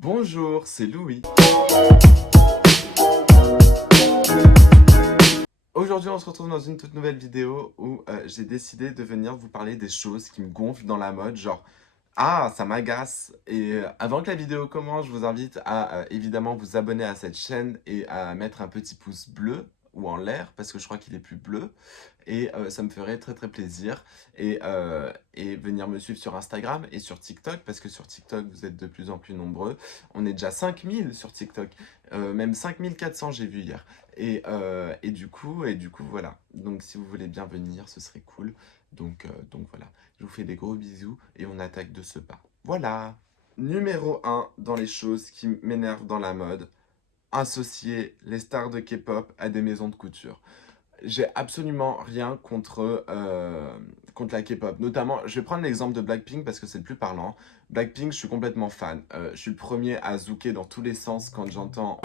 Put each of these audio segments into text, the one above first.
Bonjour, c'est Louis. Aujourd'hui, on se retrouve dans une toute nouvelle vidéo où j'ai décidé de venir vous parler des choses qui me gonflent dans la mode, genre ah, ça m'agace. Et avant que la vidéo commence, je vous invite à évidemment vous abonner à cette chaîne et à mettre un petit pouce bleu ou en l'air parce que je crois qu'il est plus bleu. Et ça me ferait très très plaisir. Et venir me suivre sur Instagram et sur TikTok parce que sur TikTok, vous êtes de plus en plus nombreux. On est déjà 5000 sur TikTok, même 5400 j'ai vu hier. Et du coup, voilà. Donc si vous voulez bien venir, ce serait cool. Donc voilà. Je vous fais des gros bisous et on attaque de ce pas. Voilà. Numéro un dans les choses qui m'énervent dans la mode, associer les stars de K-pop à des maisons de couture. J'ai absolument rien contre la K-pop. Notamment, je vais prendre l'exemple de Blackpink parce que c'est le plus parlant. Blackpink, je suis complètement fan. Je suis le premier à zouker dans tous les sens quand j'entends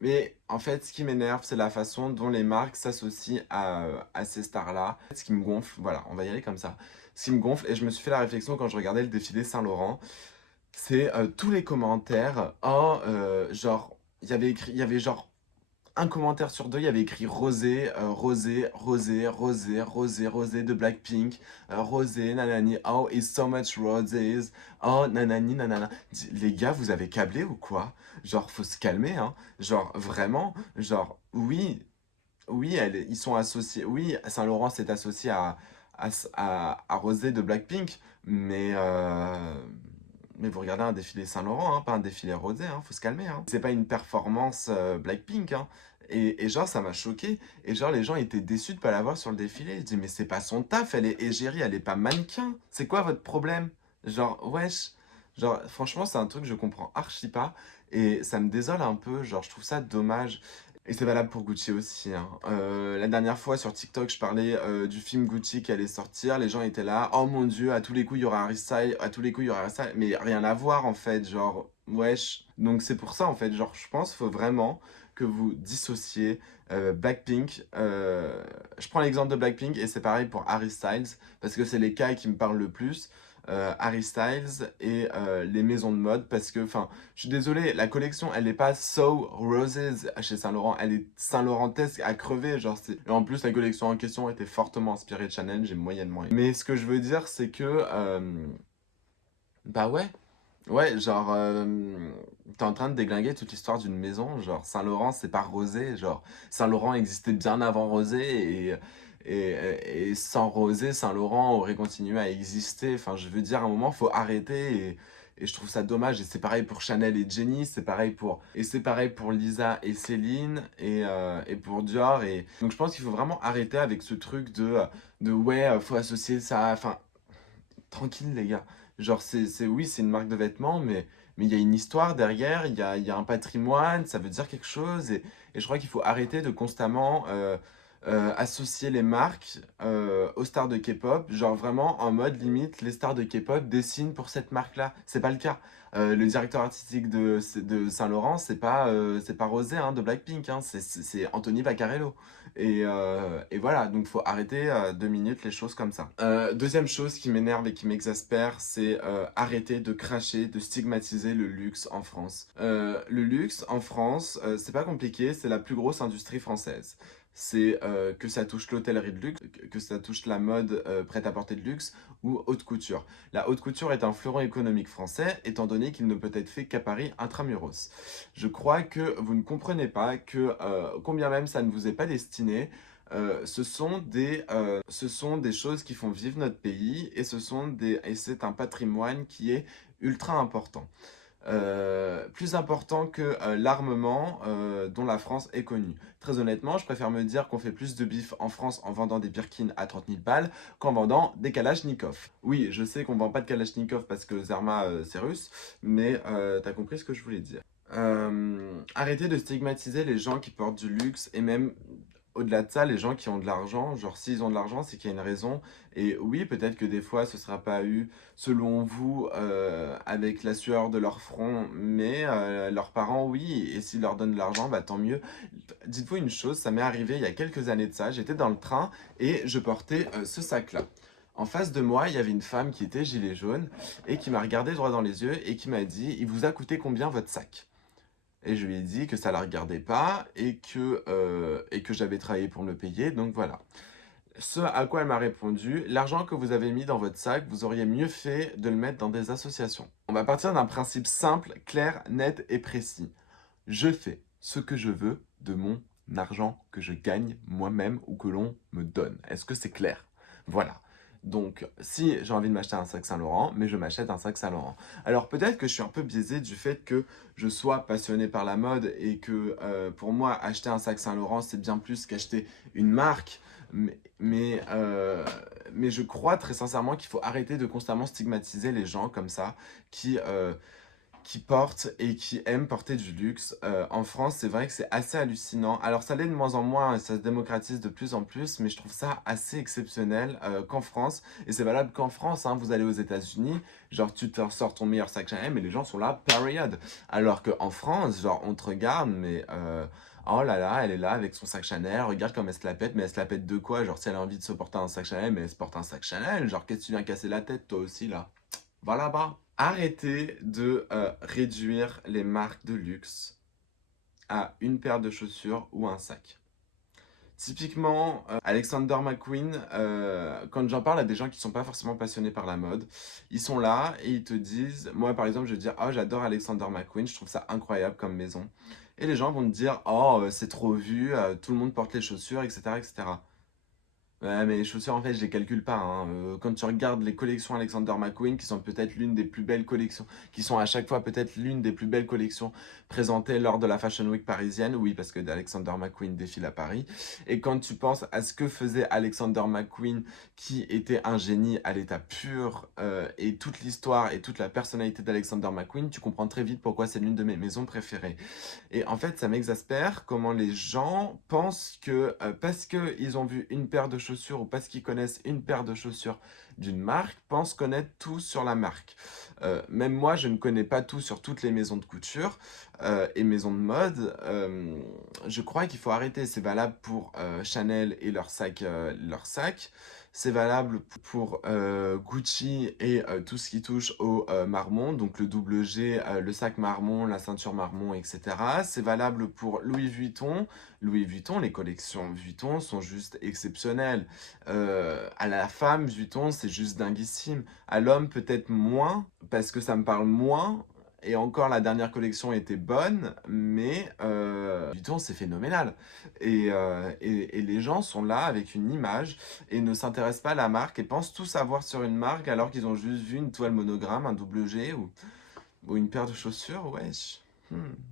Mais en fait, ce qui m'énerve, c'est la façon dont les marques s'associent à ces stars-là. Ce qui me gonfle, voilà, on va y aller comme ça. Ce qui me gonfle, et je me suis fait la réflexion quand je regardais le défilé Saint-Laurent, c'est tous les commentaires. Oh, genre, il y avait genre un commentaire sur deux, il y avait écrit rosé, rosé, rosé, rosé, rosé, rosé de Blackpink, rosé, nanani, oh, it's so much roses, oh, nanani, nanana. Les gars, vous avez câblé ou quoi? Genre, faut se calmer, hein. Genre, vraiment, genre, oui, oui, ils sont associés, oui, Saint-Laurent s'est associé à Rosé de Blackpink, mais vous regardez un défilé Saint-Laurent, hein, pas un défilé Rosé, hein, faut se calmer, hein. C'est pas une performance Blackpink, hein. Et genre, ça m'a choqué. Et genre, les gens étaient déçus de pas la voir sur le défilé. Je dis, mais c'est pas son taf, elle est égérie, elle est pas mannequin. C'est quoi votre problème? Genre, wesh. Genre, franchement, c'est un truc que je comprends archi pas. Et ça me désole un peu. Genre, je trouve ça dommage. Et c'est valable pour Gucci aussi, hein. La dernière fois sur TikTok, je parlais du film Gucci qui allait sortir. Les gens étaient là. Oh mon dieu, à tous les coups, il y aura Harry Styles. À tous les coups, il y aura Harry Styles. Mais rien à voir en fait. Genre, wesh. Donc c'est pour ça en fait. Genre, je pense qu'il faut vraiment que vous dissociez Blackpink. Je prends l'exemple de Blackpink et c'est pareil pour Harry Styles parce que c'est les cas qui me parlent le plus. Harry Styles et les maisons de mode parce que, enfin, je suis désolé, la collection, elle n'est pas So Roses chez Saint-Laurent, elle est Saint-Laurentesque à crever, genre, et en plus, la collection en question était fortement inspirée de Chanel, j'ai moyennement aimé. Mais ce que je veux dire, c'est que, bah ouais, genre, t'es en train de déglinguer toute l'histoire d'une maison, genre, Saint-Laurent, c'est pas Rosé, genre, Saint-Laurent existait bien avant Rosé, et sans Rosé, Saint-Laurent aurait continué à exister, enfin, je veux dire, à un moment, faut arrêter, et je trouve ça dommage, et c'est pareil pour Chanel et Jenny, c'est pareil pour Lisa et Céline, et pour Dior, et donc je pense qu'il faut vraiment arrêter avec ce truc de ouais, faut associer ça, enfin, tranquille les gars. Genre oui, c'est une marque de vêtements, mais il y a une histoire derrière, il y a un patrimoine, ça veut dire quelque chose. Et je crois qu'il faut arrêter de constamment associer les marques aux stars de K-pop. Genre vraiment en mode limite, les stars de K-pop dessinent pour cette marque-là. C'est pas le cas. Le directeur artistique de Saint-Laurent, c'est pas Rosé hein, de Blackpink, hein, c'est Anthony Vaccarello. Et voilà, donc faut arrêter 2 minutes les choses comme ça. Deuxième chose qui m'énerve et qui m'exaspère, c'est arrêter de cracher, de stigmatiser le luxe en France. Le luxe en France, c'est pas compliqué, c'est la plus grosse industrie française. C'est que ça touche l'hôtellerie de luxe, que ça touche la mode prêt-à-porter de luxe ou haute couture. La haute couture est un fleuron économique français, étant donné qu'il ne peut être fait qu'à Paris intramuros. Je crois que vous ne comprenez pas que, combien même ça ne vous est pas destiné, ce sont des choses qui font vivre notre pays et c'est un patrimoine qui est ultra important. plus important que l'armement dont la France est connue. Très honnêtement, je préfère me dire qu'on fait plus de bif en France en vendant des Birkin à 30 000 balles qu'en vendant des Kalachnikov. Oui, je sais qu'on vend pas de Kalachnikov parce que Zerma c'est russe, mais t'as compris ce que je voulais dire. Arrêtez de stigmatiser les gens qui portent du luxe et même au-delà de ça, les gens qui ont de l'argent, genre s'ils ont de l'argent, c'est qu'il y a une raison. Et oui, peut-être que des fois, ce ne sera pas eu, selon vous, avec la sueur de leur front, mais leurs parents, oui, et s'ils leur donnent de l'argent, bah tant mieux. Dites-vous une chose, ça m'est arrivé il y a quelques années de ça, j'étais dans le train et je portais ce sac-là. En face de moi, il y avait une femme qui était gilet jaune et qui m'a regardé droit dans les yeux et qui m'a dit: « Il vous a coûté combien votre sac ?» Et je lui ai dit que ça la regardait pas et que j'avais travaillé pour me le payer, donc voilà. Ce à quoi elle m'a répondu: l'argent que vous avez mis dans votre sac, vous auriez mieux fait de le mettre dans des associations. On va partir d'un principe simple, clair, net et précis. Je fais ce que je veux de mon argent que je gagne moi-même ou que l'on me donne. Est-ce que c'est clair? Voilà. Donc, si j'ai envie de m'acheter un sac Saint-Laurent, mais je m'achète un sac Saint-Laurent. Alors, peut-être que je suis un peu biaisé du fait que je sois passionné par la mode et que pour moi, acheter un sac Saint-Laurent, c'est bien plus qu'acheter une marque. Mais, mais, euh, mais je crois très sincèrement qu'il faut arrêter de constamment stigmatiser les gens comme ça qui portent et qui aiment porter du luxe. En France, c'est vrai que c'est assez hallucinant. Alors, ça l'est de moins en moins et ça se démocratise de plus en plus, mais je trouve ça assez exceptionnel qu'en France. Et c'est valable qu'en France, hein. Vous allez aux États-Unis, genre tu te sors ton meilleur sac Chanel, mais les gens sont là, period. Alors qu'en France, genre on te regarde, mais oh là là, elle est là avec son sac Chanel, regarde comme elle se la pète, mais elle se la pète de quoi? Genre si elle a envie de se porter un sac Chanel, mais elle se porte un sac Chanel. Genre qu'est-ce que tu viens casser la tête toi aussi là? Va là-bas. Arrêtez de réduire les marques de luxe à une paire de chaussures ou un sac. Typiquement, Alexander McQueen, quand j'en parle à des gens qui sont pas forcément passionnés par la mode, ils sont là et ils te disent, moi par exemple, je vais dire, oh j'adore Alexander McQueen, je trouve ça incroyable comme maison. Et les gens vont te dire, oh c'est trop vu, tout le monde porte les chaussures, etc., etc. Ouais, mais les chaussures, en fait, je les calcule pas, hein. Quand tu regardes les collections Alexander McQueen, qui sont peut-être l'une des plus belles collections, qui sont à chaque fois peut-être l'une des plus belles collections présentées lors de la Fashion Week parisienne, oui, parce que Alexander McQueen défile à Paris. Et quand tu penses à ce que faisait Alexander McQueen, qui était un génie à l'état pur, et toute l'histoire et toute la personnalité d'Alexander McQueen, tu comprends très vite pourquoi c'est l'une de mes maisons préférées. Et en fait, ça m'exaspère comment les gens pensent que parce qu'ils ont vu une paire de chaussures ou parce qu'ils connaissent une paire de chaussures d'une marque, pensent connaître tout sur la marque. Même moi, je ne connais pas tout sur toutes les maisons de couture et maisons de mode. Je crois qu'il faut arrêter. C'est valable pour Chanel et leur sac, leur sac. C'est valable pour Gucci et tout ce qui touche au marmon, donc le double G, le sac marmon, la ceinture marmon, etc. C'est valable pour Louis Vuitton. Louis Vuitton, les collections Vuitton sont juste exceptionnelles. À la femme, Vuitton, c'est juste dinguissime. À l'homme, peut-être moins, parce que ça me parle moins. Et encore, la dernière collection était bonne, mais Vuitton, c'est phénoménal. Et les gens sont là avec une image et ne s'intéressent pas à la marque et pensent tout savoir sur une marque alors qu'ils ont juste vu une toile monogramme, un double G ou une paire de chaussures. Wesh,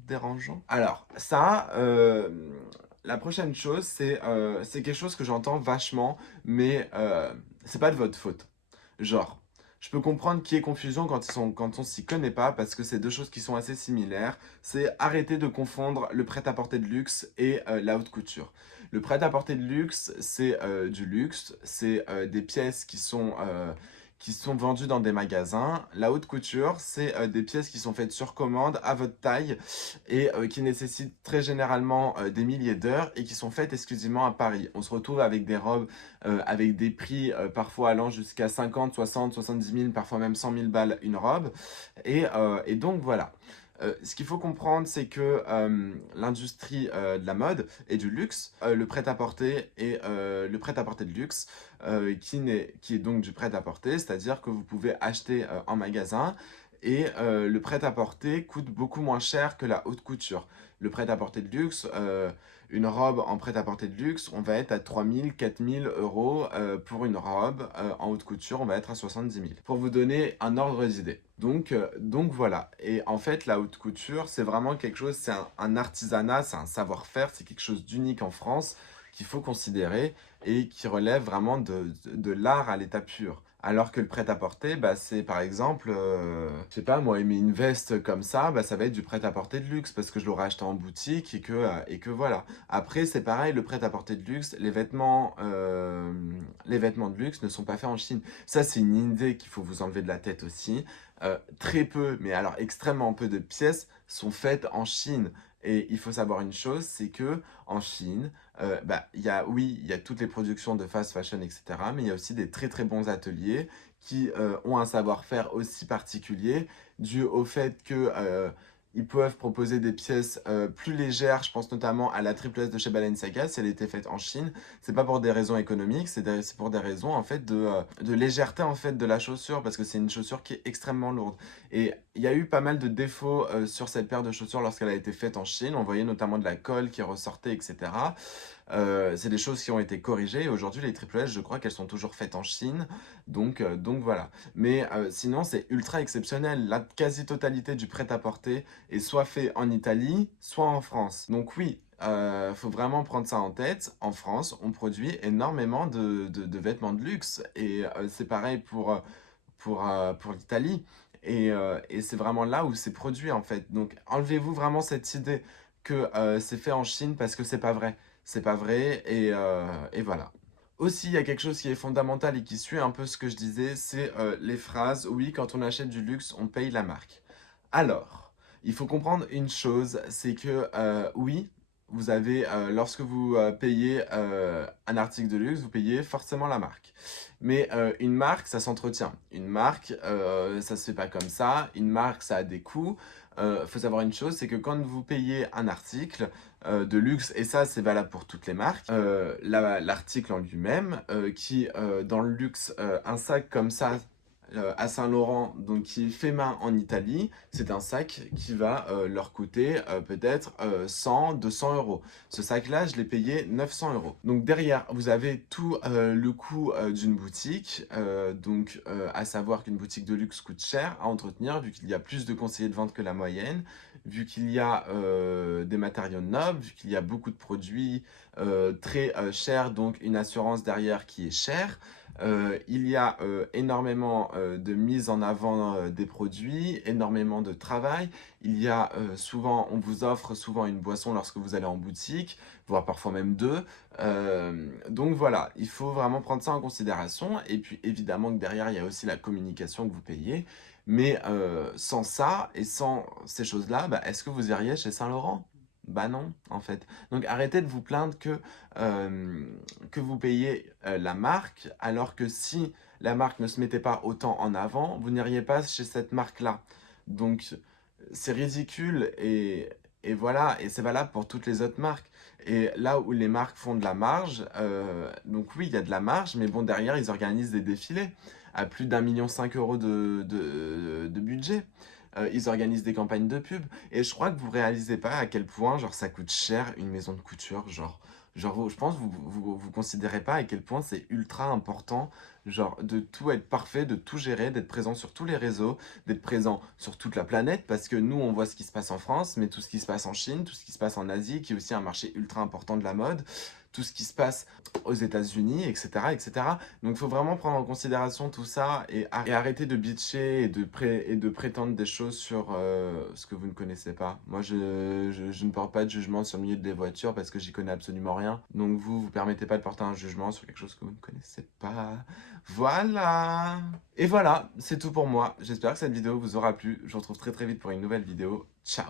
dérangeant. Alors, ça, la prochaine chose, c'est quelque chose que j'entends vachement, mais c'est pas de votre faute. Genre, je peux comprendre qu'il y ait confusion quand on s'y connaît pas, parce que c'est deux choses qui sont assez similaires. C'est arrêter de confondre le prêt-à-porter de luxe et la haute couture. Le prêt-à-porter de luxe, c'est du luxe, c'est des pièces qui sont vendues dans des magasins. La haute couture, c'est des pièces qui sont faites sur commande à votre taille et qui nécessitent très généralement des milliers d'heures et qui sont faites exclusivement à Paris. On se retrouve avec des robes avec des prix parfois allant jusqu'à 50, 60, 70 000, parfois même 100 000 balles une robe. Et donc voilà. Ce qu'il faut comprendre, c'est que l'industrie de la mode et du luxe, le prêt-à-porter et le prêt-à-porter de luxe, qui est donc du prêt-à-porter, c'est-à-dire que vous pouvez acheter en magasin Et le prêt-à-porter coûte beaucoup moins cher que la haute couture. Le prêt-à-porter de luxe, une robe en prêt-à-porter de luxe, on va être à 3 000, 4 000 euros pour une robe. En haute couture, on va être à 70 000. Pour vous donner un ordre d'idée. Donc voilà. Et en fait, la haute couture, c'est vraiment quelque chose, c'est un artisanat, c'est un savoir-faire, c'est quelque chose d'unique en France qu'il faut considérer et qui relève vraiment de l'art à l'état pur. Alors que le prêt-à-porter, bah, c'est par exemple, je sais pas moi, aimer une veste comme ça, bah, ça va être du prêt-à-porter de luxe parce que je l'aurais acheté en boutique et que voilà. Après, c'est pareil, le prêt-à-porter de luxe, les vêtements de luxe ne sont pas faits en Chine. Ça, c'est une idée qu'il faut vous enlever de la tête aussi. Très peu, mais alors extrêmement peu de pièces sont faites en Chine. Et il faut savoir une chose, c'est que en Chine, bah, oui, il y a toutes les productions de fast fashion, etc. Mais il y a aussi des très très bons ateliers qui ont un savoir-faire aussi particulier, dû au fait que ils peuvent proposer des pièces plus légères. Je pense notamment à la triple S de chez Balenciaga, si elle était faite en Chine. C'est pas pour des raisons économiques, c'est pour des raisons en fait de légèreté en fait de la chaussure, parce que c'est une chaussure qui est extrêmement lourde. Et il y a eu pas mal de défauts sur cette paire de chaussures lorsqu'elle a été faite en Chine. On voyait notamment de la colle qui ressortait, etc. C'est des choses qui ont été corrigées. Et aujourd'hui, les triple S, je crois qu'elles sont toujours faites en Chine. Donc voilà. Mais sinon, c'est ultra exceptionnel. La quasi-totalité du prêt-à-porter est soit fait en Italie, soit en France. Donc oui, faut vraiment prendre ça en tête. En France, on produit énormément de vêtements de luxe. Et c'est pareil pour l'Italie. Et c'est vraiment là où c'est produit en fait. Donc enlevez-vous vraiment cette idée que c'est fait en Chine parce que c'est pas vrai. C'est pas vrai et voilà. Aussi, il y a quelque chose qui est fondamental et qui suit un peu ce que je disais, c'est les phrases «Oui, quand on achète du luxe, on paye la marque». Alors, il faut comprendre une chose, c'est que oui, vous avez, lorsque vous payez un article de luxe, vous payez forcément la marque. Mais une marque, ça s'entretient. Une marque, ça se fait pas comme ça. Une marque, ça a des coûts. Faut savoir une chose, c'est que quand vous payez un article de luxe, et ça c'est valable pour toutes les marques, l'article en lui-même, dans le luxe, un sac comme ça, à Saint-Laurent, donc qui est fait main en Italie, c'est un sac qui va leur coûter peut-être 100, 200 euros. Ce sac-là, je l'ai payé 900 euros. Donc derrière, vous avez tout le coût d'une boutique, à savoir qu'une boutique de luxe coûte cher à entretenir, vu qu'il y a plus de conseillers de vente que la moyenne, vu qu'il y a des matériaux nobles, vu qu'il y a beaucoup de produits très chers, donc une assurance derrière qui est chère. Il y a énormément de mise en avant des produits, énormément de travail. Il y a on vous offre souvent une boisson lorsque vous allez en boutique, voire parfois même deux. Donc voilà, il faut vraiment prendre ça en considération. Et puis évidemment que derrière, il y a aussi la communication que vous payez. Mais sans ça et sans ces choses-là, bah, est-ce que vous iriez chez Saint-Laurent? Bah non, en fait. Donc arrêtez de vous plaindre que vous payez la marque, alors que si la marque ne se mettait pas autant en avant, vous n'iriez pas chez cette marque-là. Donc c'est ridicule et voilà, et c'est valable pour toutes les autres marques. Et là où les marques font de la marge, donc oui, il y a de la marge, mais bon, derrière, ils organisent des défilés à plus d'1,5 million de budget. Ils organisent des campagnes de pub. Et je crois que vous réalisez pas à quel point, genre, ça coûte cher une maison de couture. Je pense que vous considérez pas à quel point c'est ultra important, genre, de tout être parfait, de tout gérer, d'être présent sur tous les réseaux, d'être présent sur toute la planète, parce que nous, on voit ce qui se passe en France, mais tout ce qui se passe en Chine, tout ce qui se passe en Asie, qui est aussi un marché ultra important de la mode, tout ce qui se passe aux États-Unis, etc., etc. Donc, il faut vraiment prendre en considération tout ça et arrêter de bitcher et de prétendre des choses sur ce que vous ne connaissez pas. Moi, je ne porte pas de jugement sur le milieu des voitures parce que j'y connais absolument rien. Donc, vous permettez pas de porter un jugement sur quelque chose que vous ne connaissez pas. Voilà. Et voilà, c'est tout pour moi. J'espère que cette vidéo vous aura plu. Je vous retrouve très très vite pour une nouvelle vidéo. Ciao.